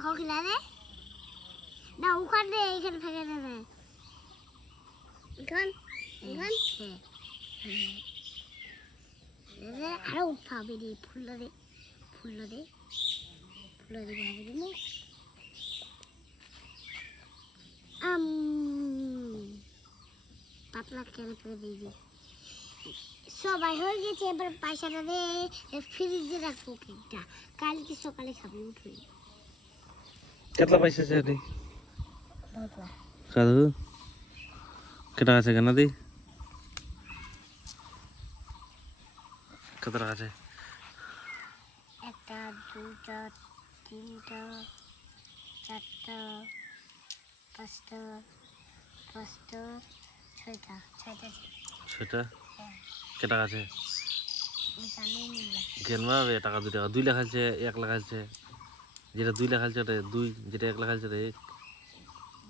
খাও খেলা রে না ওখানে এখানে ফেলে দে না এখান আরো উঠাবে রে ফুল দে ভাবে দিল পাতলা কেন করে দিবি সবাই হয়ে গেছে এবার পয়সাটা দে ফ্রিজে রাখবো কেকটা কালকে সকালে খাবি উঠে કેટલા પૈસા છે રે સાધુ કેટલા છે કે નથી કેટલા છે একটা দুটা তিনটা চারটা পাঁচটা ছয়টা সেটা কেটা আছে জানি না গেনবা টাকা 2 টাকা 2 লাখ আছে 1 লাখ আছে যেটা 2 লাখ আছে ওটা 2 যেটা 1 লাখ আছে ওটা 1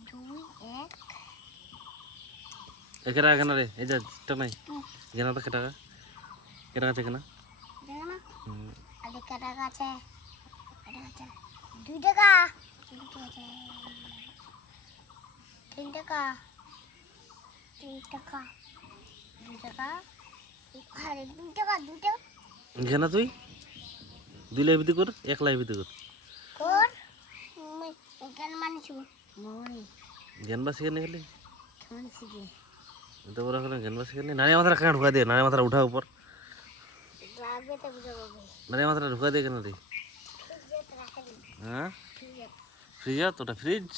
2 1 একেরা কেন রে এই যা নাই গেনা তো কেটা আছে কেনা দেখো না আরে কত টাকা আছে 2 টাকা 3 টাকা 2 টাকা আরে 2 টাকা গেনা তুই 2 লাখ বিতে কর 1 লাখ বিতে কর জ্ঞান মানিছু মনি জ্ঞান বাসি কেন গেলি কোন সিগে তো বড় করে জ্ঞান বাসি কেন নানি মাথাটা কাট ঢুকা দে নানি মাথাটা উঠা উপর লাগবে তো বুঝাবো নানি মাথাটা ঢুকা দে কেন রে ফ্রিজে রাখা দিই হ্যাঁ ফ্রিজে ফ্রিজ তোটা ফ্রিজ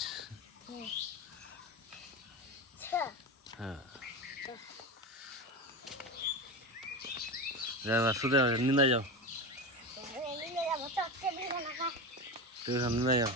হ্যাঁ যাও শুতে নিন্দা যাও নিয়ে যাবো চকচে দিবে না তুই নিন্দা যাও